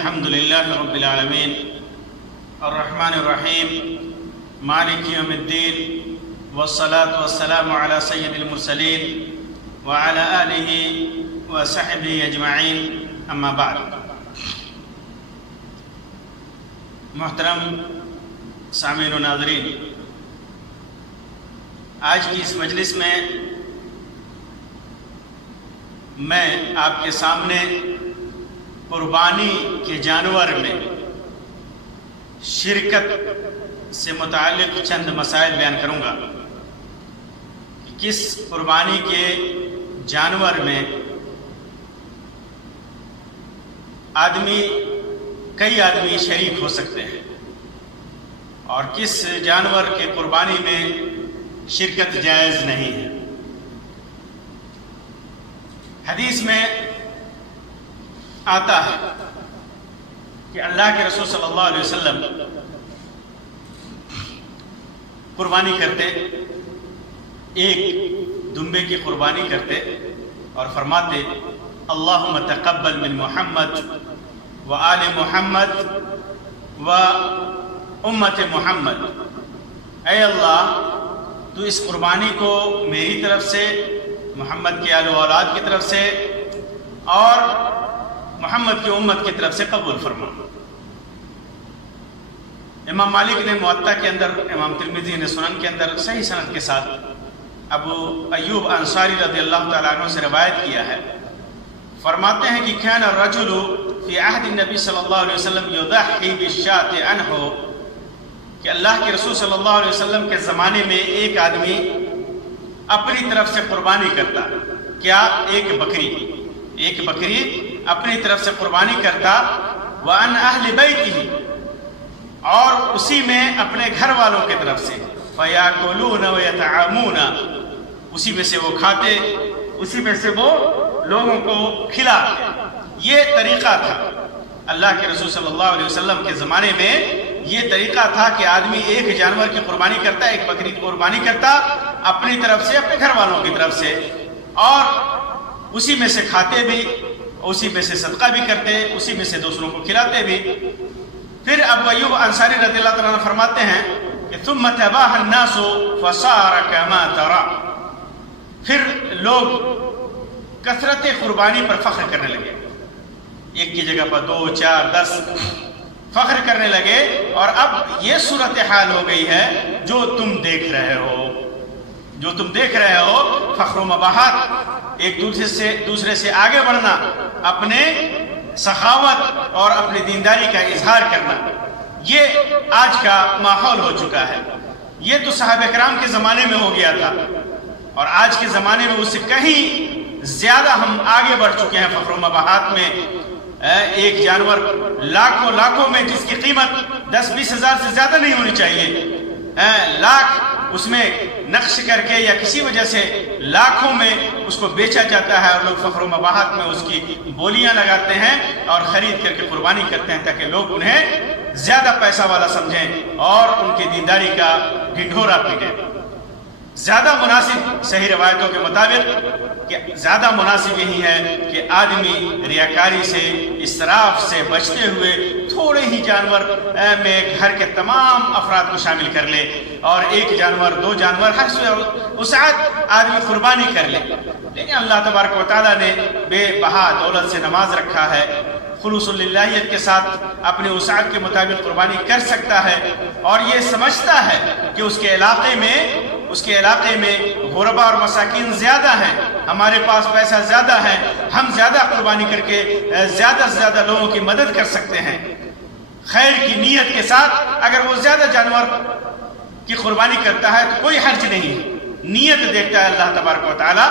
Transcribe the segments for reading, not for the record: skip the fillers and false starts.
الحمد لله رب العالمين الرحمن الرحيم مالك يوم الدين والصلاة والسلام على سيد المرسلين وعلى آله وصحبه أجمعين أما بعد. محترم سامعین و ناظرین، آج کی اس مجلس میں میں آپ کے سامنے قربانی کے جانور میں شرکت سے متعلق چند مسائل بیان کروں گا کہ کس قربانی کے جانور میں کئی آدمی شریک ہو سکتے ہیں اور کس جانور کے قربانی میں شرکت جائز نہیں ہے. حدیث میں آتا ہے کہ اللہ کے رسول صلی اللہ علیہ وسلم قربانی کرتے، ایک دمبے کی قربانی کرتے اور فرماتے اللہم تقبل من محمد و آل محمد و امت محمد. اے اللہ، تو اس قربانی کو میری طرف سے، محمد کے آل و اولاد کی طرف سے اور محمد کی امت کی طرف سے قبول فرما. امام مالک نے موطا کے اندر، امام ترمذی نے سنن کے اندر صحیح سند کے ساتھ ابو ایوب انصاری رضی اللہ تعالیٰ عنہ سے روایت کیا ہے. فرماتے ہیں کہ کان الرجل فی عہد النبی صلی اللہ علیہ وسلم یضحی بالشاۃ عنہ، کہ اللہ کے رسول صلی اللہ علیہ وسلم کے زمانے میں ایک آدمی اپنی طرف سے قربانی کرتا. کیا؟ ایک بکری اپنی طرف سے قربانی کرتا. وَأَنْ أَهْلِ بَيْتِهِ، اور اسی میں اپنے گھر والوں کی طرف سے فَيَأْكُلُونَ وَيَتَعَامُونَ، اسی میں سے وہ کھاتے، اسی میں سے وہ لوگوں کو کھلاتے. یہ طریقہ تھا اللہ کے رسول صلی اللہ علیہ وسلم کے زمانے میں. یہ طریقہ تھا کہ آدمی ایک جانور کی قربانی کرتا، ایک بکری کی قربانی کرتا اپنی طرف سے، اپنے گھر والوں کی طرف سے، اور اسی میں سے کھاتے بھی، اسی میں سے صدقہ بھی کرتے، اسی میں سے دوسروں کو کھلاتے بھی. پھر ابو ایوب انصاری رضی اللہ تعالیٰ عنہ فرماتے ہیں کہ ثم تباہ الناس فصار كما ترى، پھر لوگ کثرت قربانی پر فخر کرنے لگے، ایک کی جگہ پر 2، 4، 10 فخر کرنے لگے. اور اب یہ صورتحال ہو گئی ہے جو تم دیکھ رہے ہو، فخر و مباحات، ایک دوسرے سے آگے بڑھنا، اپنے سخاوت اور اپنی دینداری کا اظہار کرنا، یہ آج کا ماحول ہو چکا ہے. یہ تو صحابہ کرام کے زمانے میں ہو گیا تھا، اور آج کے زمانے میں اس سے کہیں زیادہ ہم آگے بڑھ چکے ہیں فخر و مباحات میں. ایک جانور لاکھوں میں جس کی قیمت 10-20 ہزار سے زیادہ نہیں ہونی چاہیے، لاکھ اس میں نقش کر کے یا کسی وجہ سے لاکھوں میں اس کو بیچا جاتا ہے، اور لوگ فخر و مباحات میں اس کی بولیاں لگاتے ہیں اور خرید کر کے قربانی کرتے ہیں تاکہ لوگ انہیں زیادہ پیسہ والا سمجھیں اور ان کی دینداری کا ڈھنڈورا پیٹیں. زیادہ مناسب صحیح روایتوں کے مطابق کہ زیادہ مناسب یہی ہے کہ آدمی ریاکاری سے، اسراف سے بچتے ہوئے تھوڑے ہی جانور میں گھر کے تمام افراد کو شامل کر لے، اور 1 جانور 2 جانور ہر وسعت آدمی قربانی کر لے. لیکن اللہ تبارک و تعالیٰ نے بے بہا دولت سے نواز رکھا ہے، خلوص اللہیت کے ساتھ اپنے وسعت کے مطابق قربانی کر سکتا ہے، اور یہ سمجھتا ہے کہ اس کے علاقے میں غربا اور مساکین زیادہ ہیں، ہمارے پاس پیسہ زیادہ ہے، ہم زیادہ قربانی کر کے زیادہ سے زیادہ لوگوں کی مدد کر سکتے ہیں. خیر کی نیت کے ساتھ اگر وہ زیادہ جانور کی قربانی کرتا ہے تو کوئی حرج نہیں ہے. نیت دیکھتا ہے اللہ تبارک و تعالی.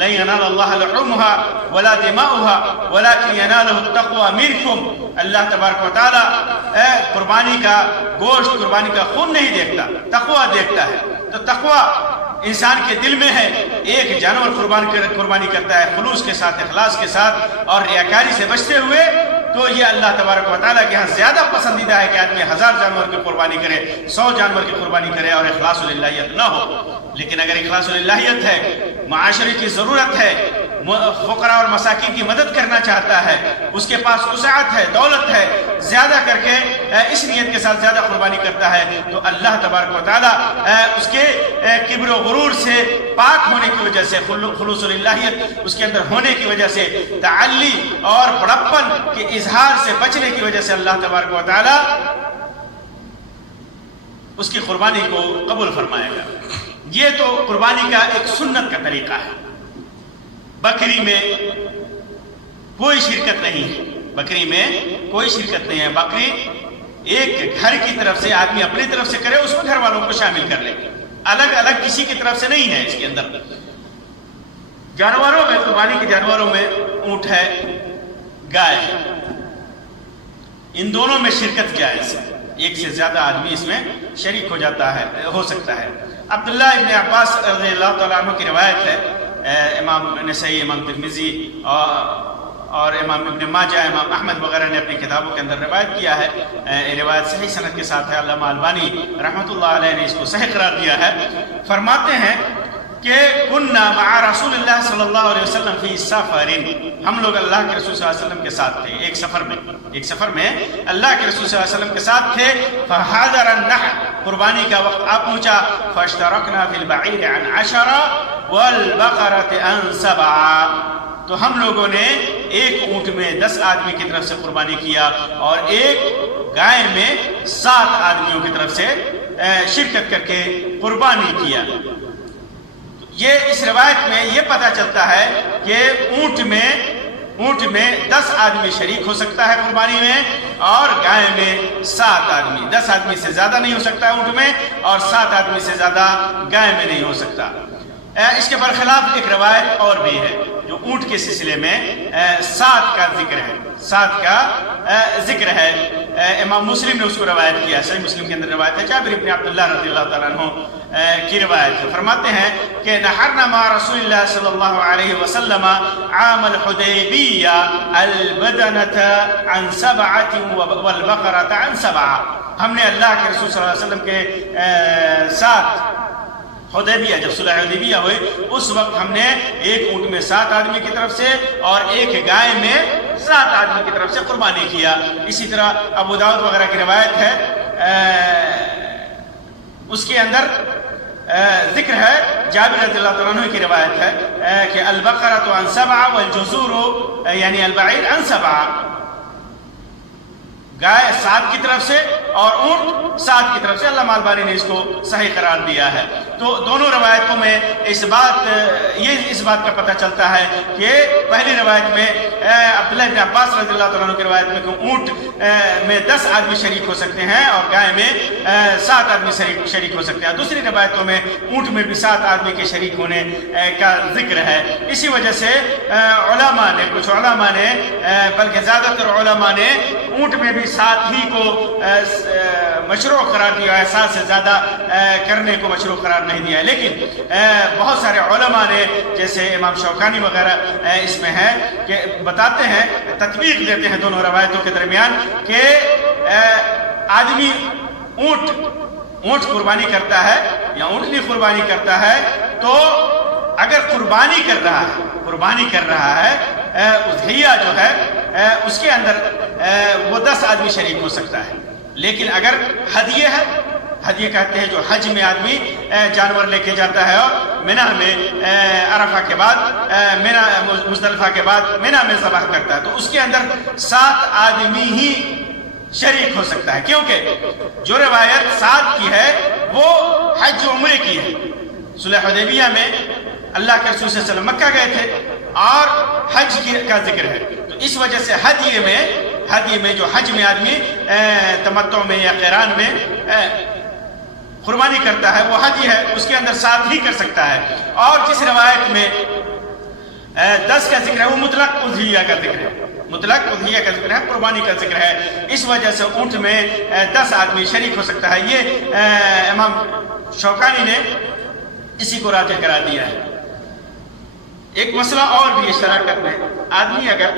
لن ينال الله لحومها ولا دماؤها ولكن يناله التقوى منكم. اللہ تبارک و تعالی قربانی کا گوشت، قربانی کا خون نہیں دیکھتا، تقوی دیکھتا ہے. تو تقوی انسان کے دل میں ہے. ایک جانور قربانی کرتا ہے خلوص کے ساتھ، اخلاص کے ساتھ اور ریاکاری سے بچتے ہوئے، تو یہ اللہ تبارک و تعالیٰ کے ہاں زیادہ پسندیدہ ہے کہ آدمی 1000 جانور کی قربانی کرے، 100 جانور کی قربانی کرے اور اخلاص اللہیت نہ ہو. لیکن اگر اخلاص اللہیت ہے، معاشرے کی ضرورت ہے، فقراء اور مساکین کی مدد کرنا چاہتا ہے، اس کے پاس وسعت ہے، دولت ہے، زیادہ کر کے اس نیت کے ساتھ زیادہ قربانی کرتا ہے، تو اللہ تبارک و تعالیٰ اس کے کبر و غرور سے پاک ہونے کی وجہ سے، خلوص الالہیت اس کے اندر ہونے کی وجہ سے، تعلی اور بڑپن کے اظہار سے بچنے کی وجہ سے اللہ تبارک و تعالیٰ اس کی قربانی کو قبول فرمائے گا۔ یہ تو قربانی کا ایک سنت کا طریقہ ہے۔ بکری میں کوئی شرکت نہیں ہے، بکری میں کوئی شرکت نہیں ہے۔ بکری ایک گھر کی طرف سے آدمی اپنی طرف سے کرے، اس میں گھر والوں کو شامل کر لے، الگ الگ کسی کی طرف سے نہیں ہے۔ اس کے اندر جانوروں میں، قربانی کے جانوروں میں اونٹ ہے، گائے ہے، ان دونوں میں شرکت جائز ہے، ایک سے زیادہ آدمی اس میں شریک ہو سکتا ہے۔ عبداللہ ابن عباس رضی اللہ تعالیٰ عنہ کی روایت ہے، امام نسائی، امام ترمذی اور امام ابن ماجہ، امام احمد وغیرہ نے اپنی کتابوں کے اندر روایت کیا ہے۔ یہ روایت صحیح سند کے ساتھ ہے، علامہ البانی رحمۃ اللہ علیہ نے اس کو صحیح قرار دیا ہے۔ فرماتے ہیں کہ کننا مع رسول اللہ صلی اللہ علیہ وسلم فی سفر، ہم لوگ اللہ کے رسول صلی اللہ علیہ وسلم کے ساتھ تھے ایک سفر میں اللہ کے رسول صلی اللہ علیہ وسلم کے ساتھ تھے۔ فحضر النحر، قربانی کا وقت آ پہنچا، فاشترکنا فی البعیر عن 10 والبقرۃ عن 7، تو ہم لوگوں نے ایک اونٹ میں 10 آدمی کی طرف سے قربانی کیا اور ایک گائے میں 7 آدمیوں کی طرف سے شرکت کر کے قربانی کیا۔ یہ اس روایت میں یہ پتہ چلتا ہے کہ اونٹ میں 10 آدمی شریک ہو سکتا ہے قربانی میں، اور گائے میں 7 آدمی۔ 10 آدمی سے زیادہ نہیں ہو سکتا اونٹ میں، اور 7 آدمی سے زیادہ گائے میں نہیں ہو سکتا۔ اس کے برخلاف ایک روایت اور بھی ہے جو اونٹ کے سلسلے میں 7 کا ذکر ہے۔ امام مسلم نے اس کو روایت کیا، صحیح مسلم کے اندر روایت ہے، جابر بن عبداللہ رضی اللہ تعالیٰ عنہ کی روایت ہے۔ فرماتے ہیں کہ نحرنا مع رسول اللہ صلی اللہ علیہ وسلم عام الحدیبیہ البدنۃ عن 7 والبقرۃ عن 7، ہم نے اللہ کے رسول صلی اللہ علیہ وسلم کے ساتھ حدیبیہ، جب صلح حدیبیہ ہوئی اس وقت ہم نے ایک اونٹ میں 7 آدمی کی طرف سے اور ایک گائے میں 7 آدمی کی طرف سے قربانی کیا۔ اسی طرح ابو داؤد وغیرہ کی روایت ہے، اس کے اندر ذکر ہے، جابر رضی اللہ تعالیٰ عنہ کی روایت ہے کہ البقرۃ عن 7 والجزور یعنی البعیر عن 7، گائے 7 کی طرف سے اور اونٹ 7 کی طرف سے۔ علامہ البانی نے اس کو صحیح قرار دیا ہے۔ تو دونوں روایتوں میں اس بات کا پتہ چلتا ہے کہ پہلی روایت میں عبداللہ بن عباس رضی اللہ تعالیٰ عنہ کی روایت میں کہ اونٹ میں 10 آدمی شریک ہو سکتے ہیں اور گائے میں 7 آدمی شریک ہو سکتے ہیں۔ دوسری روایتوں میں اونٹ میں بھی 7 آدمی کے شریک ہونے کا ذکر ہے۔ اسی وجہ سے کچھ علماء نے بلکہ زیادہ تر علماء نے اونٹ میں بھی 7 ہی کو مشروع قرار دیا ہے، 7 سے زیادہ کرنے کو مشروع قرار نہیں دیا ہے۔ لیکن بہت سارے علماء نے، جیسے امام شوکانی وغیرہ اس میں ہے، کہ بتاتے ہیں، تطبیق دیتے ہیں دونوں روایتوں کے درمیان کہ آدمی اونٹ قربانی کرتا ہے یا اونٹنی قربانی کرتا ہے، تو اگر قربانی کر رہا ہے اضحیہ جو ہے اس کے اندر وہ 10 آدمی شریک ہو سکتا ہے۔ لیکن اگر ہدیہ کہتے ہیں جو حج میں آدمی جانور لے کے جاتا ہے اور منی میں عرفہ کے بعد مزدلفہ کے بعد منی میں ذبح کرتا ہے، تو اس کے اندر 7 آدمی ہی شریک ہو سکتا ہے، کیونکہ جو روایت 7 کی ہے وہ حج و عمرے کی ہے۔ صلح حدیبیہ میں اللہ کے رسول صلی اللہ علیہ وسلم مکہ گئے تھے اور حج کا ذکر ہے، تو اس وجہ سے ہدیے میں جو حج میں آدمی تمتع میں یا قران میں قربانی کرتا ہے وہ حج ہے، اس کے اندر 7 ہی کر سکتا ہے۔ اور جس روایت میں 10 کا ذکر ہے وہ مطلق اضحیہ کا ذکر ہے، قربانی کا ذکر ہے۔ اس وجہ سے اونٹ میں 10 آدمی شریک ہو سکتا ہے۔ یہ امام شوکانی نے اسی کو راجح قرار دیا ہے۔ ایک مسئلہ اور بھی شراکت میں، آدمی اگر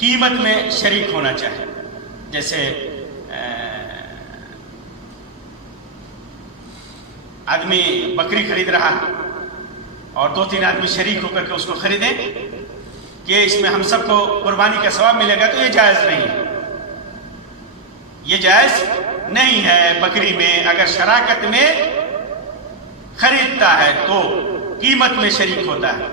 قیمت میں شریک ہونا چاہے، جیسے آدمی بکری خرید رہا ہے اور 2-3 آدمی شریک ہو کر کے اس کو خریدیں کہ اس میں ہم سب کو قربانی کا ثواب ملے گا، تو یہ جائز نہیں ہے، یہ جائز نہیں ہے۔ بکری میں اگر شراکت میں خریدتا ہے تو قیمت میں شریک ہوتا ہے،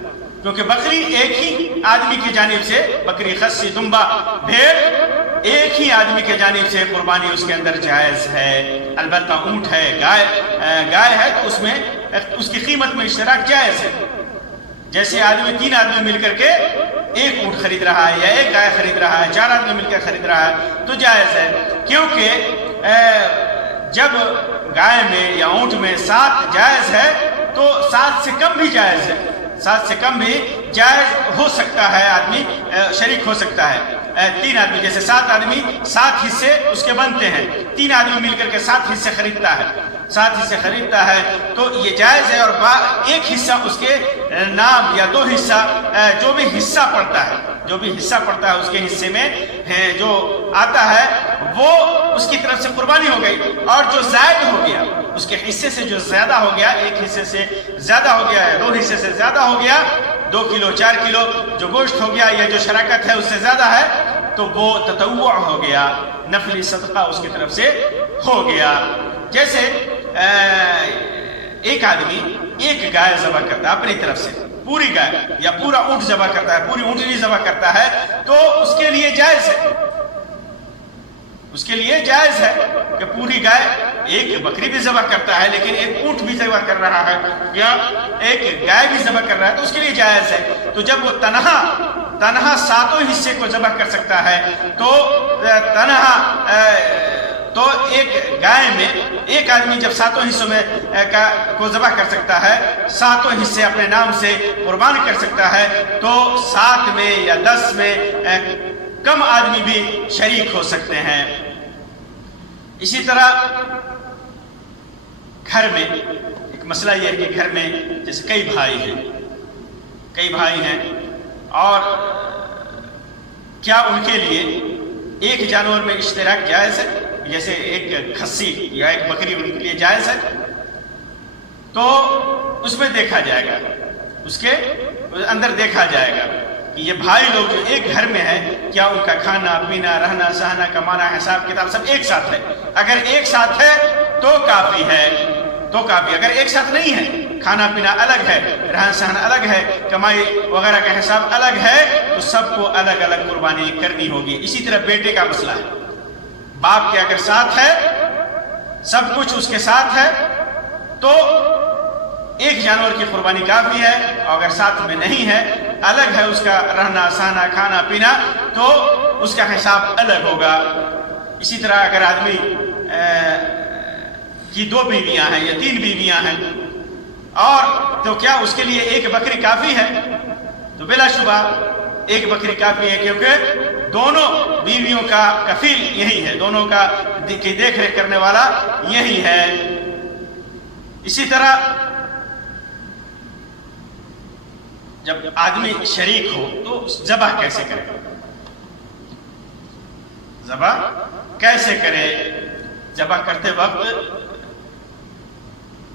کیونکہ بکری ایک ہی آدمی کی جانب سے، بکری، خصی، دمبا، بھیڑ ایک ہی آدمی کے جانب سے قربانی اس کے اندر جائز ہے۔ البتہ اونٹ ہے، گائے ہے، تو اس میں اس کی قیمت میں اشتراک جائز ہے۔ جیسے 3 آدمی مل کر کے ایک اونٹ خرید رہا ہے یا ایک گائے خرید رہا ہے، 4 آدمی مل کر خرید رہا ہے تو جائز ہے، کیونکہ جب گائے میں یا اونٹ میں 7 جائز ہے تو 7 سے کم بھی جائز ہے، 7 سے کم بھی جائز ہو سکتا ہے، آدمی شریک ہو سکتا ہے۔ 3 آدمی، جیسے 7 آدمی 7 حصے اس کے بنتے ہیں، 3 آدمی مل کر کے 7 حصے خریدتا ہے، 7 حصے خریدتا ہے تو یہ جائز ہے، اور ایک حصہ اس کے نام یا 2 حصہ جو بھی حصہ پڑتا ہے، جو بھی حصہ پڑتا ہے اس کے حصے میں جو آتا ہے وہ اس کی طرف سے قربانی ہو گئی، اور جو زائد ہو گیا اس کے حصے سے جو زیادہ ہو گیا، ایک حصے سے زیادہ ہو گیا ہے، 2 حصے سے زیادہ ہو گیا، 2 کلو 4 کلو جو گوشت ہو گیا یا جو شراکت ہے اس سے زیادہ ہے تو وہ تطوع ہو گیا، نفلی صدقہ اس کی طرف سے ہو گیا۔ جیسے ایک آدمی ایک گائے ذبح کرتا ہے اپنی طرف سے، پوری گائے یا پورا اونٹ ذبح کرتا ہے، پوری اونٹنی ذبح کرتا ہے تو اس کے لیے جائز ہے، اس کے لیے جائز ہے کہ پوری گائے، ایک بکری بھی ذبح کرتا ہے لیکن ایک اونٹ بھی ذبح کر رہا ہے یا ایک گائے بھی ذبح کر رہا ہے تو اس کے لیے جائز ہے۔ تو جب وہ تنہا 7 حصے کو ذبح کر سکتا ہے تو تو ایک گائے میں ایک آدمی جب 7 حصوں میں کو ذبح کر سکتا ہے، 7 حصے اپنے نام سے قربان کر سکتا ہے، تو 7 میں یا 10 میں کم آدمی بھی شریک ہو سکتے ہیں۔ اسی طرح گھر میں ایک مسئلہ یہ ہے کہ گھر میں جیسے کئی بھائی ہیں اور کیا ان کے لیے ایک جانور میں اشتراک جائز ہے؟ جیسے ایک کھسی یا ایک بکری ان کے لیے جائز ہے، تو اس میں دیکھا جائے گا، اس کے اندر دیکھا جائے گا کہ یہ بھائی لوگ جو ایک گھر میں ہیں کیا ان کا کھانا پینا رہنا سہنا کمانا حساب کتاب سب ایک ساتھ ہے۔ اگر ایک ساتھ ہے تو کافی ہے، اگر ایک ساتھ نہیں ہے، کھانا پینا الگ ہے، رہن سہن الگ ہے، کمائی وغیرہ کا حساب الگ ہے، تو سب کو الگ الگ قربانی کرنی ہوگی۔ اسی طرح بیٹے کا مسئلہ ہے، باپ کے اگر ساتھ ہے، سب کچھ اس کے ساتھ ہے تو ایک جانور کی قربانی کافی ہے، اور اگر ساتھ میں نہیں ہے، الگ ہے اس کا رہنا سہنا کھانا پینا، تو اس کا حساب الگ ہوگا۔ اسی طرح اگر آدمی کی 2 بیویاں ہیں یا 3 بیویاں ہیں، اور تو کیا اس کے لیے ایک بکری کافی ہے؟ تو بلا شبہ ایک بکری کافی ہے، کیونکہ دونوں بیویوں کا کفیل یہی ہے، دونوں کا دیکھ ریکھ کرنے والا یہی ہے۔ اسی طرح جب آدمی شریک ہو تو ذبح کیسے کرے؟ ذبح کرتے وقت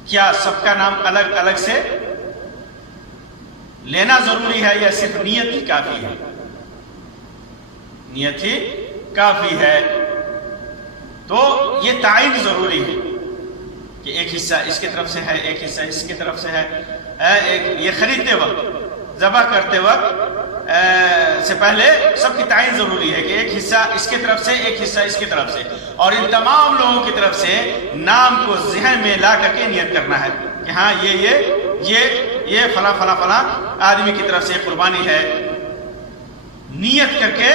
کیا سب کا نام الگ الگ سے لینا ضروری ہے یا صرف نیت ہی کافی ہے؟ نیت ہی کافی ہے۔ تو یہ تعین ضروری ہے کہ ایک حصہ اس کی طرف سے ہے، ایک حصہ اس کی طرف سے ہے۔ یہ خریدتے وقت، ذبح کرتے وقت سے پہلے سب کی تعین ضروری ہے کہ ایک حصہ اس کی طرف سے، ایک حصہ اس کی طرف سے، اور ان تمام لوگوں کی طرف سے نام کو ذہن میں لا کر کے نیت کرنا ہے کہ ہاں یہ فلاں فلاں فلاں آدمی کی طرف سے قربانی ہے، نیت کر کے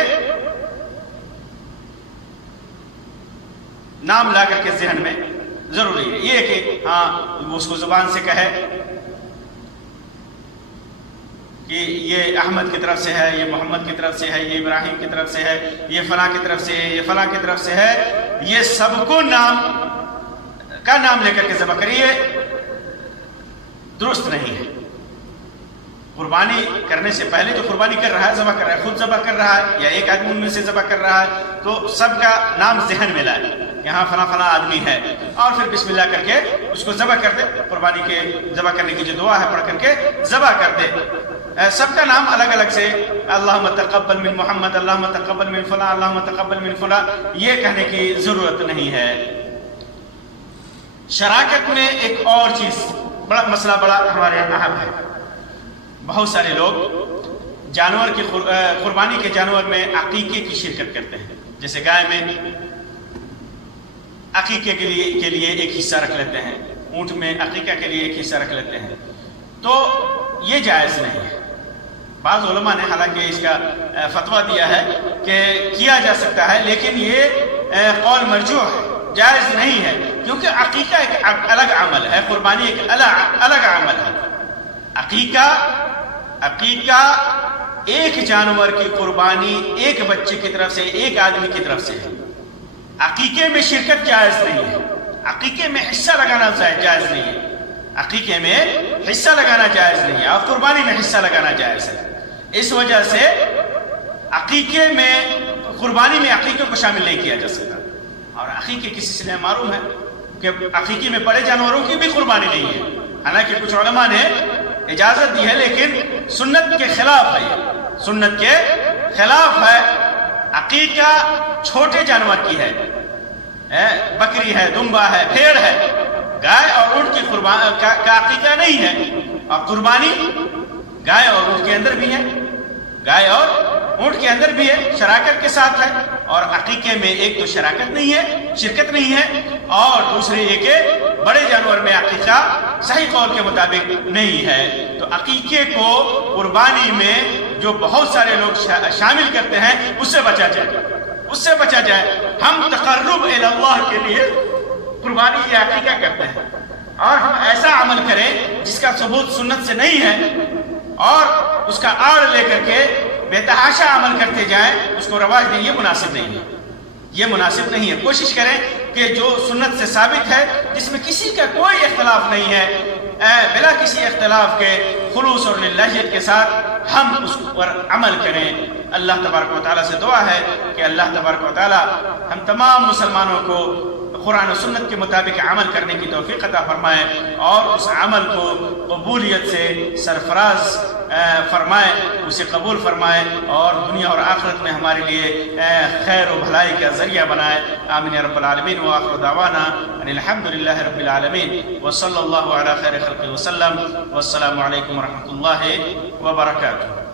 نام لا کر کے ذہن میں ضروری ہے۔ یہ کہ ہاں اس کو زبان سے کہے کہ یہ احمد کی طرف سے ہے، یہ محمد کی طرف سے ہے، یہ ابراہیم کی طرف سے ہے، یہ فلاں کی طرف سے ہے، یہ فلاں کی طرف سے ہے، یہ سب کو نام لے کر کے ذبح کریے، درست نہیں ہے۔ قربانی کرنے سے پہلے جو قربانی کر رہا ہے، ذبح کر رہا ہے، خود ذبح کر رہا ہے یا ایک آدمی ان میں سے ذبح کر رہا ہے، تو سب کا نام ذہن میں لائے یہاں فلاں فلاں آدمی ہے، اور پھر بسم اللہ کر کے اس کو ذبح کر دے، قربانی کے ذبح کرنے کی جو دعا ہے پڑھ کر کے ذبح کر دے۔ سب کا نام الگ الگ سے اللہم تقبل من محمد، اللہم تقبل من فلاں، اللہم تقبل من فلاں، یہ کہنے کی ضرورت نہیں ہے۔ شراکت میں ایک اور چیز بڑا مسئلہ بڑا ہمارے یہاں اہم ہے۔ بہت سارے لوگ جانور کی قربانی کے جانور میں عقیقے کی شرکت کرتے ہیں، جیسے گائے میں عقیقے کے لیے ایک حصہ رکھ لیتے ہیں، اونٹ میں عقیقہ کے لیے ایک حصہ رکھ لیتے ہیں، تو یہ جائز نہیں ہے۔ بعض علماء نے حالانکہ اس کا فتویٰ دیا ہے کہ کیا جا سکتا ہے، لیکن یہ قول مرجوح ہے، جائز نہیں ہے، کیونکہ عقیقہ ایک الگ عمل ہے، قربانی ایک الگ عمل ہے۔ عقیقہ ایک جانور کی قربانی ایک بچے کی طرف سے، ایک آدمی کی طرف سے ہے۔ عقیقے میں شرکت جائز نہیں ہے، عقیقے میں حصہ لگانا جائز نہیں ہے، عقیقے میں حصہ لگانا جائز نہیں ہے، اور قربانی میں حصہ لگانا جائز ہے۔ اس وجہ سے عقیقے میں قربانی میں عقیقے کو شامل نہیں کیا جا سکتا، اور عقیقے کسی سے معلوم ہے کہ عقیقے میں بڑے جانوروں کی بھی قربانی نہیں ہے، حالانکہ کچھ علماء نے اجازت دی ہے، لیکن سنت کے خلاف ہے، یہ سنت کے خلاف ہے۔ عقیقہ چھوٹے جانور کی ہے، بکری ہے، دمبا ہے، بھیڑ ہے، گائے اور اونٹ کی کا عقیقہ نہیں ہے، اور قربانی گائے اور اونٹ کے اندر بھی ہے، گائے اور اونٹ کے اندر بھی ہے، شراکت کے ساتھ ہے۔ اور عقیقے میں ایک تو شراکت نہیں ہے، شرکت نہیں ہے، اور دوسرے یہ کہ بڑے جانور میں عقیقہ صحیح قول کے مطابق نہیں ہے۔ تو عقیقے کو قربانی میں جو بہت سارے لوگ شامل کرتے ہیں، اس سے بچا جائے، اس سے بچا جائے۔ ہم تقرب الی اللہ کے لیے قربانی یا عقیقہ کرتے ہیں، اور ہم ایسا عمل کریں جس کا ثبوت سنت سے نہیں ہے، اور اس کا آڑ لے کر کے بے تحاشا عمل کرتے جائیں، اس کو رواج دیں، یہ مناسب نہیں ہے، یہ مناسب نہیں ہے۔ کوشش کریں کہ جو سنت سے ثابت ہے، جس میں کسی کا کوئی اختلاف نہیں ہے، بلا کسی اختلاف کے خلوص اور للہیت کے ساتھ ہم اس پر عمل کریں۔ اللہ تبارک و تعالیٰ سے دعا ہے کہ اللہ تبارک و تعالیٰ ہم تمام مسلمانوں کو قرآن و سنت کے مطابق عمل کرنے کی توفیق عطا فرمائے، اور اس عمل کو قبولیت سے سرفراز فرمائے، اسے قبول فرمائے، اور دنیا اور آخرت میں ہمارے لیے خیر و بھلائی کا ذریعہ بنائے۔ آمین یا رب العالمین، وآخر دعوانا ان الحمد للہ رب العالمین، وصلی اللہ علی خیر خلقہ وسلم، والسلام علیکم ورحمۃ اللہ وبرکاتہ۔